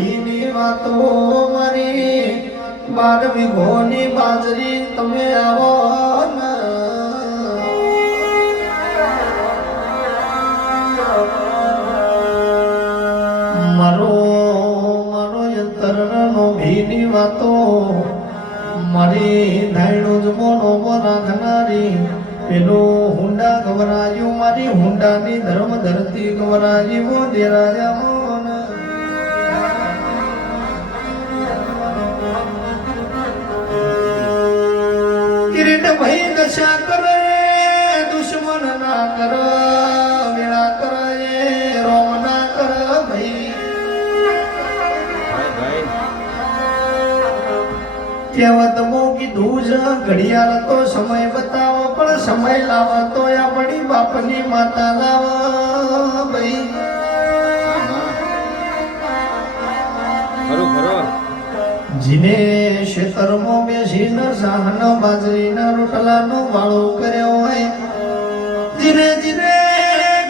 ભીની વાતો મારી 12 વીઘોની બાજરી તમે આવો ને મારો યંત્રનો ભીની વાતો મારી ધાયણું જ મોનો રાખનારી પેલું હુંડા ગવરાયું મારી હુંડાની ધર્મ ધરતી ગવરાજી મો દેરાજા મોન કિરીટ ભાઈ દશા કરે દુશ્મન ના કર વેળા કરે રોમ ના કર ભાઈ કહેવત મો કીધું છે ઘડિયાળ તો સમય બતાવો પણ સમય લાવો તો આપણી બાપની માતા લાવો ભાઈ જીને ખેતરમાં બેસીને સાહન બાજરીના રોટલાનો વાળો કર્યો હોય જીને જીને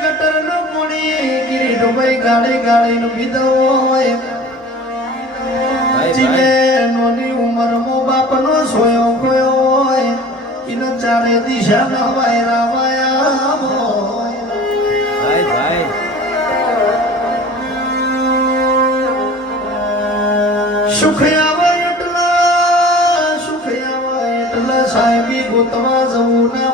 ગટરનો પોણી કિરીટભાઈ ગાળીનું પીધો હોય જીને નોની ઉંમરમાં બાપનો સોયો ખોયો હોય એને ચારે દિશાના વાયરા વાયા હોય ભાઈ સુખ આવે એટલે સાહેબી ગોતવા જવું ના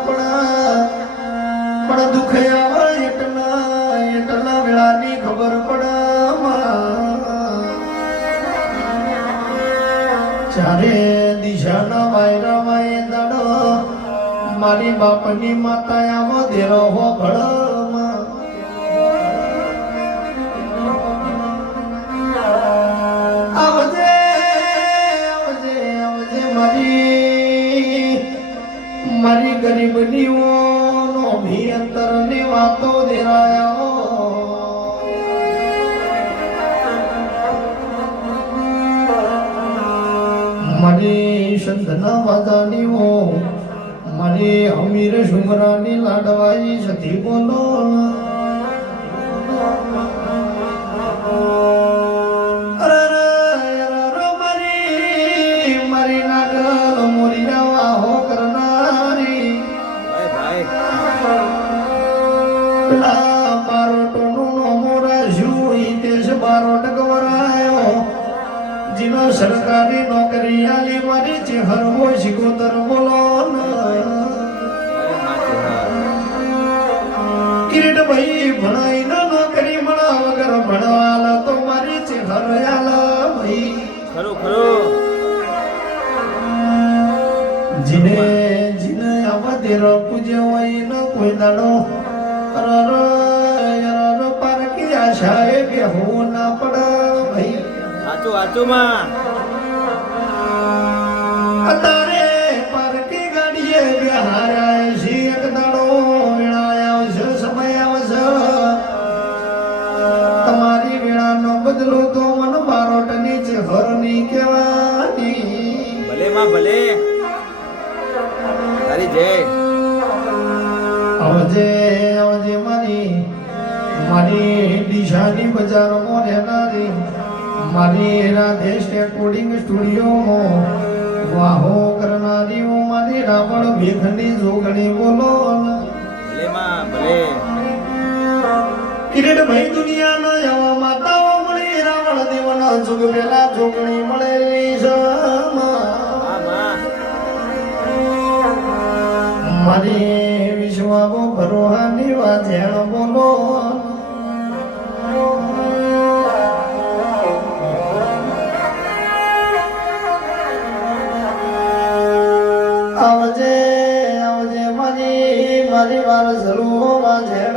પણ દુઃખ આવે એટલા વેળાની ખબર પડે ચારે દિશાના વાયરા વાય દાડો મારી બાપની માતા આવો દેરો હો ભળમાં આવજે આવજે આવજે મારી ગરીબનીઓનો ભી અંતરની વાતો દેરાયા મારી સંતના વાદાનીઓ મારી અમીર સુમરાની લાડવાઈ સતી બોલો મારી નાગલ મોરી વાહો કરનારી બારોટોનું નોમોરા શું દેશ બારોટ ગવરાયો જીનો સરકારી નોકરી આલી મારી ચેહર હોય શિકોતર બોલો કિરીટ ભાઈ ભણાઈ ન નોકરી મળા વગર ભણવાલા તો મારી ચેહર આલા ભાઈ ખરું જીને આવા દેરો પૂજ્ય હોય ન કોઈ દાડો પારકી આશાએ કે હું ના પડ ભાઈ આચું માં અતારે પારકી ગાડીએ બિહારાય છે એક દાડો વેળાય આવશે સમય આવશે તમારી વેળાનો બદલો તો મન બારોટની છે ઘરની કહેવાની ભલે માં ભલે તારી જય આવજે આવજે મારી દિશાની બજારોમાં રહેનારી મારી રાધેશ રેકોર્ડિંગ સ્ટુડિયોમાં વાહો કરનારીઓ મારી રાવણ ભેખની જોગણી બોલો ભલે માં ભલે કિરીટ ભાઈ દુનિયાના એવા માતાઓ મળી રાવણ દેવના જુગ પેલા જોગણી મળેલી છે મારી વિશ્વાવો ભરોહાની વાજેણ બોલો આવજે આવજે મારી વાર જરૂર વાજેણ